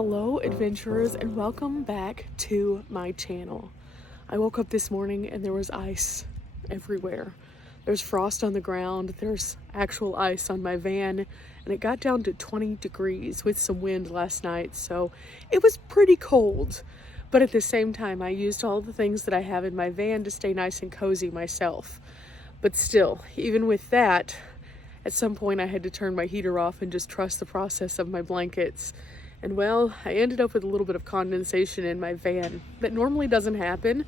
Hello adventurers, and welcome back to my channel. I woke up this morning and there was ice everywhere. There's frost on the ground, there's actual ice on my van, and it got down to 20 degrees with some wind last night, so it was pretty cold. But at the same time, I used all the things that I have in my van to stay nice and cozy myself. But still, even with that, at some point I had to turn my heater off and just trust the process of my blankets. And well, I ended up with a little bit of condensation in my van. That normally doesn't happen.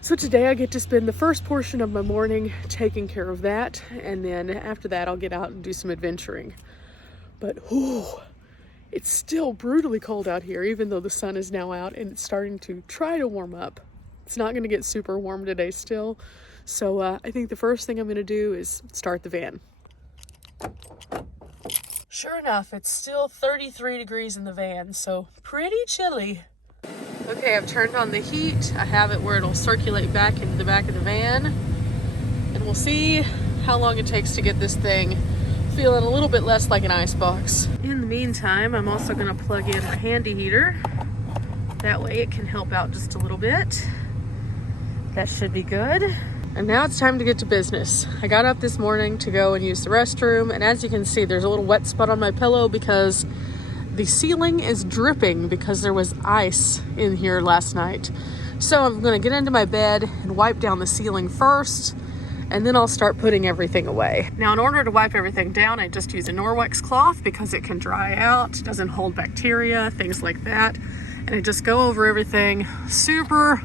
So today I get to spend the first portion of my morning taking care of that. And then after that, I'll get out and do some adventuring. But it's still brutally cold out here, even though the sun is now out and it's starting to try to warm up. It's not gonna get super warm today still. So I think the first thing I'm gonna do is start the van. Sure enough, it's still 33 degrees in the van, so pretty chilly. Okay, I've turned on the heat. I have it where it'll circulate back into the back of the van. And we'll see how long it takes to get this thing feeling a little bit less like an icebox. In the meantime, I'm also gonna plug in a handy heater. That way it can help out just a little bit. That should be good. And now it's time to get to business. I got up this morning to go and use the restroom, and as you can see, there's a little wet spot on my pillow because the ceiling is dripping because there was ice in here last night. So I'm gonna get into my bed and wipe down the ceiling first, and then I'll start putting everything away. Now, in order to wipe everything down, I just use a Norwex cloth because it can dry out, doesn't hold bacteria, things like that. And I just go over everything super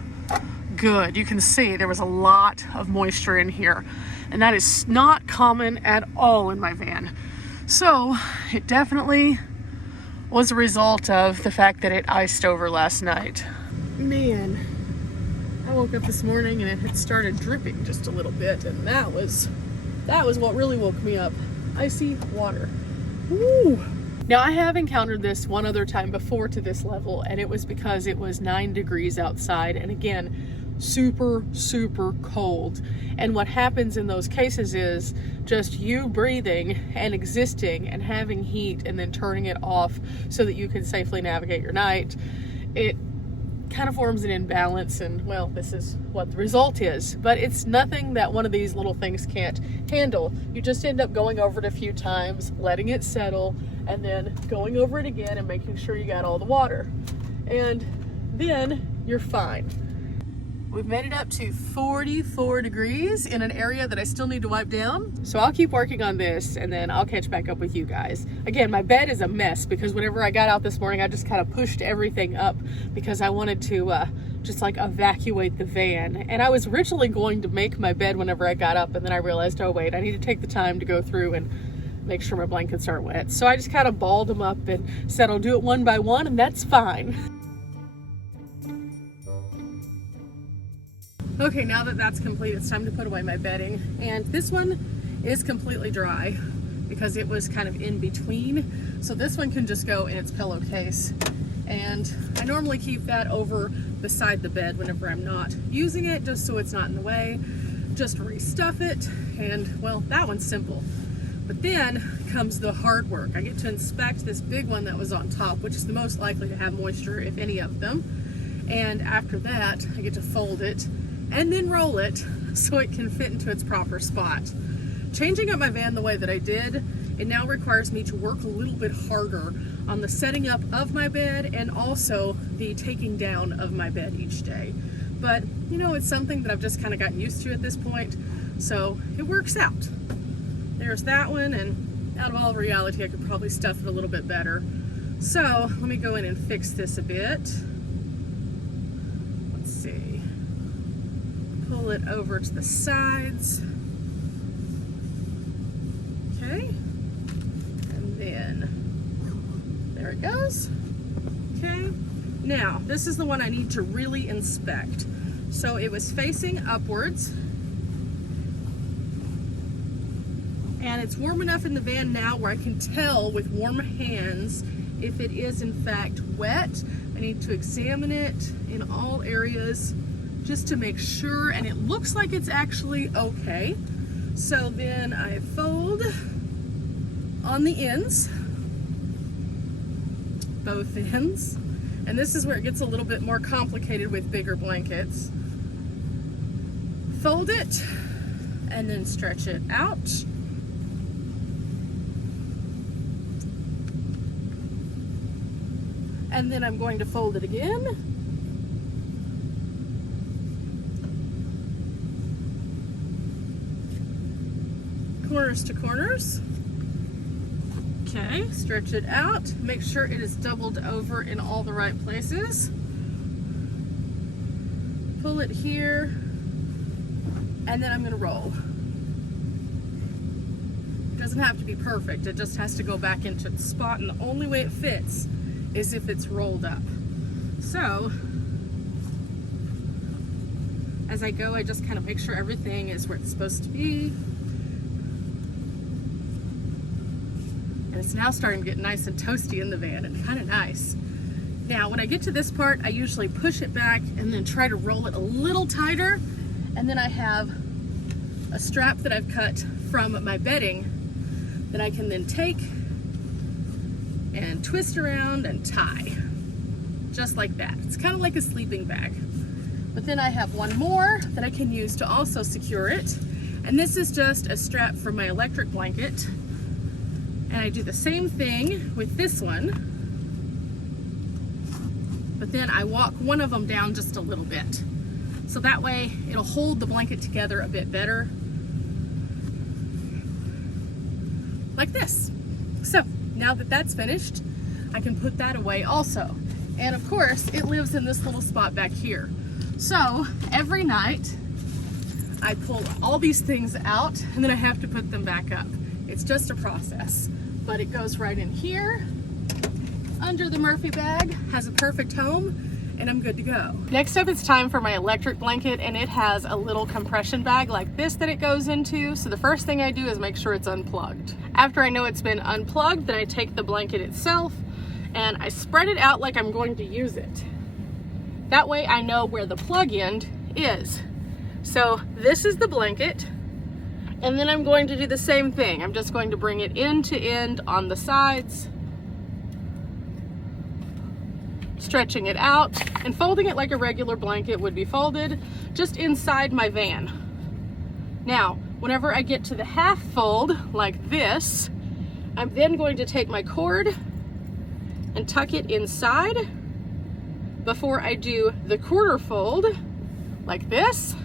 good. You can see there was a lot of moisture in here, and that is not common at all in my van. So it definitely was a result of the fact that it iced over last night. Man, I woke up this morning and it had started dripping just a little bit, and that was what really woke me up. Icy water. Woo! Now, I have encountered this one other time before to this level, and it was because it was 9 degrees outside, and again, super cold. And what happens in those cases is just you breathing and existing and having heat and then turning it off so that you can safely navigate your night. It kind of forms an imbalance, and well, this is what the result is. But it's nothing that one of these little things can't handle. You just end up going over it a few times, letting it settle, and then going over it again and making sure you got all the water, and then you're fine. We've made it up to 44 degrees in an area that I still need to wipe down. So I'll keep working on this, and then I'll catch back up with you guys. Again, my bed is a mess because whenever I got out this morning, I just kind of pushed everything up because I wanted to just like evacuate the van. And I was originally going to make my bed whenever I got up, and then I realized, oh wait, I need to take the time to go through and make sure my blankets aren't wet. So I just kind of balled them up and said I'll do it one by one, and that's fine. Okay, now that that's complete, it's time to put away my bedding. And this one is completely dry because it was kind of in between. So this one can just go in its pillowcase. And I normally keep that over beside the bed whenever I'm not using it, just so it's not in the way. Just restuff it, and well, that one's simple. But then comes the hard work. I get to inspect this big one that was on top, which is the most likely to have moisture, if any of them. And after that, I get to fold it and then roll it so it can fit into its proper spot. Changing up my van the way that I did, it now requires me to work a little bit harder on the setting up of my bed and also the taking down of my bed each day. But you know, it's something that I've just kind of gotten used to at this point, so it works out. There's that one, and out of all reality, I could probably stuff it a little bit better. So let me go in and fix this a bit. Let's see. Pull it over to the sides. Okay. And then there it goes. Okay. Now, this is the one I need to really inspect. So it was facing upwards. And it's warm enough in the van now where I can tell with warm hands if it is in fact wet. I need to examine it in all areas just to make sure, and it looks like it's actually okay. So then I fold on the ends both ends. And this is where it gets a little bit more complicated with bigger blankets. Fold it and then stretch it out. And then I'm going to fold it again. Corners to corners. Okay, stretch it out. Make sure it is doubled over in all the right places. Pull it here, and then I'm gonna roll. It doesn't have to be perfect, it just has to go back into its spot, and the only way it fits is if it's rolled up. So, as I go, I just kind of make sure everything is where it's supposed to be. And it's now starting to get nice and toasty in the van, and kind of nice. Now, when I get to this part, I usually push it back and then try to roll it a little tighter. And then I have a strap that I've cut from my bedding that I can then take and twist around and tie, just like that. It's kind of like a sleeping bag. But then I have one more that I can use to also secure it. And this is just a strap for my electric blanket. And I do the same thing with this one, but then I walk one of them down just a little bit. So that way it'll hold the blanket together a bit better. Like this. So now that that's finished, I can put that away also. And of course, it lives in this little spot back here. So every night I pull all these things out and then I have to put them back up. It's just a process, but it goes right in here, under the Murphy bag, has a perfect home, and I'm good to go. Next up, it's time for my electric blanket, and it has a little compression bag like this that it goes into. So the first thing I do is make sure it's unplugged. After I know it's been unplugged, then I take the blanket itself and I spread it out like I'm going to use it. That way I know where the plug end is. So this is the blanket. And then I'm going to do the same thing. I'm just going to bring it end to end on the sides, stretching it out and folding it like a regular blanket would be folded, just inside my van. Now, whenever I get to the half fold like this, I'm then going to take my cord and tuck it inside before I do the quarter fold like this.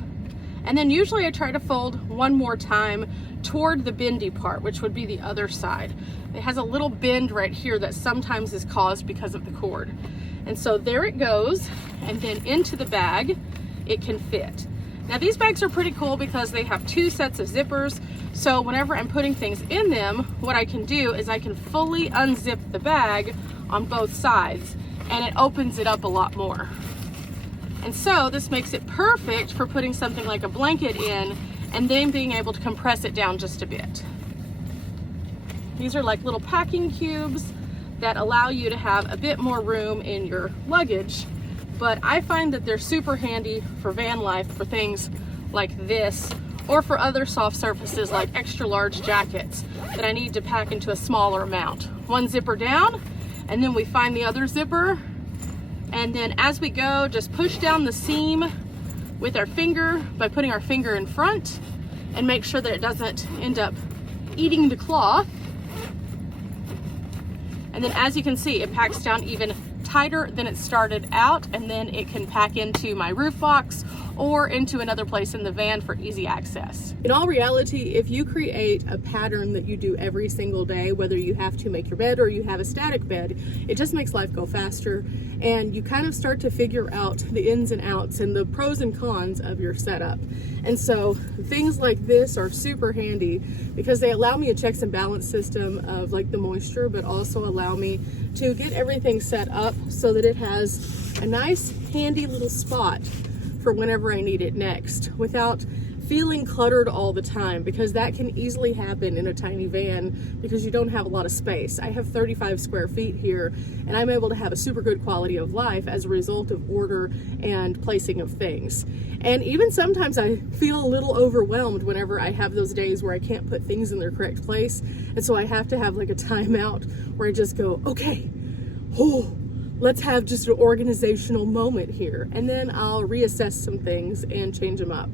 And then usually I try to fold one more time toward the bendy part, which would be the other side. It has a little bend right here that sometimes is caused because of the cord. And so there it goes, and then into the bag it can fit. Now these bags are pretty cool because they have two sets of zippers. So whenever I'm putting things in them, what I can do is I can fully unzip the bag on both sides, and it opens it up a lot more. And so this makes it perfect for putting something like a blanket in and then being able to compress it down just a bit. These are like little packing cubes that allow you to have a bit more room in your luggage, but I find that they're super handy for van life for things like this, or for other soft surfaces like extra large jackets that I need to pack into a smaller amount. One zipper down, and then we find the other zipper. And then as we go, just push down the seam with our finger by putting our finger in front and make sure that it doesn't end up eating the cloth. And then as you can see, it packs down even tighter than it started out, and then it can pack into my roof box or into another place in the van for easy access. In all reality, if you create a pattern that you do every single day, whether you have to make your bed or you have a static bed, it just makes life go faster, and you kind of start to figure out the ins and outs and the pros and cons of your setup. And so things like this are super handy because they allow me a checks and balance system of like the moisture, but also allow me to get everything set up so that it has a nice handy little spot for whenever I need it next without feeling cluttered all the time, because that can easily happen in a tiny van because you don't have a lot of space. I have 35 square feet here, and I'm able to have a super good quality of life as a result of order and placing of things. And even sometimes I feel a little overwhelmed whenever I have those days where I can't put things in their correct place, and so I have to have like a timeout where I just go, okay, oh, let's have just an organizational moment here. And then I'll reassess some things and change them up.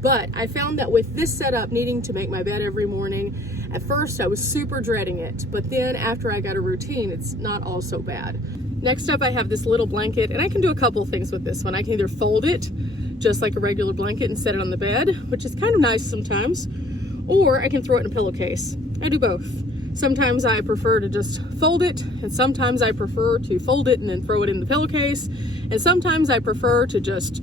But I found that with this setup, needing to make my bed every morning, at first I was super dreading it. But then after I got a routine, it's not all so bad. Next up, I have this little blanket, and I can do a couple things with this one. I can either fold it just like a regular blanket and set it on the bed, which is kind of nice sometimes, or I can throw it in a pillowcase. I do both. Sometimes I prefer to just fold it, and sometimes I prefer to fold it and then throw it in the pillowcase, and sometimes I prefer to just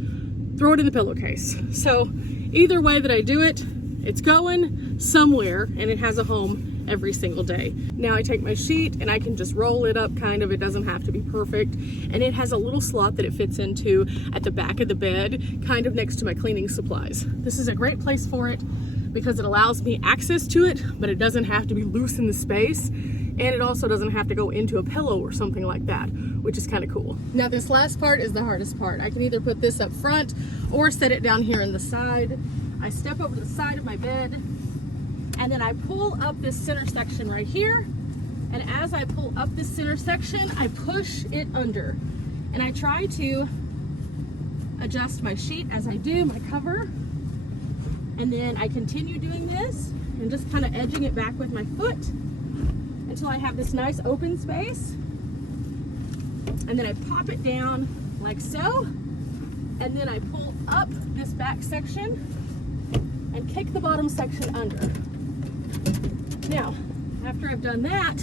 throw it in the pillowcase. So either way that I do it, it's going somewhere and it has a home every single day. Now I take my sheet and I can just roll it up kind of. It doesn't have to be perfect. And it has a little slot that it fits into at the back of the bed, kind of next to my cleaning supplies. This is a great place for it because it allows me access to it, but it doesn't have to be loose in the space. And it also doesn't have to go into a pillow or something like that, which is kind of cool. Now this last part is the hardest part. I can either put this up front or set it down here in the side. I step over the side of my bed and then I pull up this center section right here. And as I pull up this center section, I push it under. And I try to adjust my sheet as I do, my cover. And then I continue doing this and just kind of edging it back with my foot until I have this nice open space. And then I pop it down like so. And then I pull up this back section and kick the bottom section under. Now, after I've done that,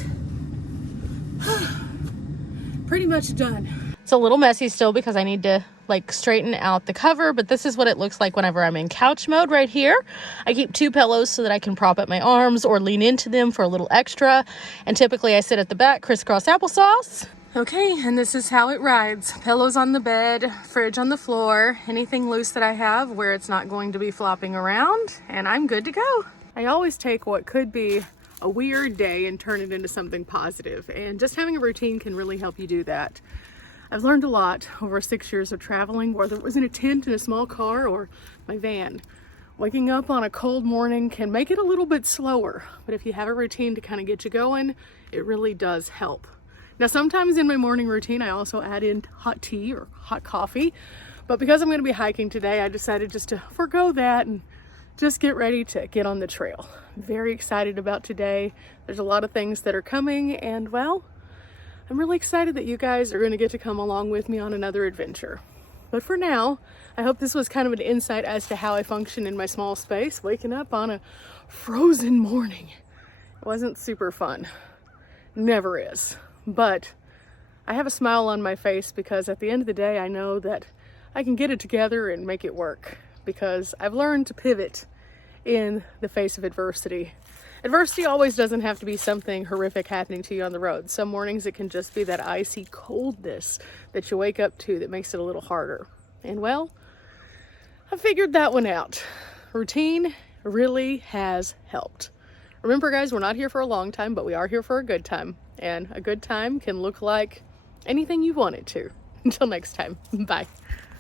pretty much done. It's a little messy still because I need to like straighten out the cover, but this is what it looks like whenever I'm in couch mode right here. I keep 2 pillows so that I can prop up my arms or lean into them for a little extra. And typically I sit at the back, crisscross applesauce. Okay, and this is how it rides. Pillows on the bed, fridge on the floor, anything loose that I have where it's not going to be flopping around, and I'm good to go. I always take what could be a weird day and turn it into something positive, and just having a routine can really help you do that. I've learned a lot over 6 years of traveling, whether it was in a tent in a small car or my van. Waking up on a cold morning can make it a little bit slower, but if you have a routine to kind of get you going, it really does help. Now, sometimes in my morning routine, I also add in hot tea or hot coffee, but because I'm going to be hiking today, I decided just to forego that and just get ready to get on the trail. I'm very excited about today. There's a lot of things that are coming, and well, I'm really excited that you guys are going to get to come along with me on another adventure. But for now, I hope this was kind of an insight as to how I function in my small space, waking up on a frozen morning. It wasn't super fun. Never is. But I have a smile on my face because at the end of the day, I know that I can get it together and make it work because I've learned to pivot in the face of adversity. Adversity always doesn't have to be something horrific happening to you on the road. Some mornings it can just be that icy coldness that you wake up to that makes it a little harder. And well, I figured that one out. Routine really has helped. Remember guys, we're not here for a long time, but we are here for a good time. And a good time can look like anything you want it to. Until next time, bye.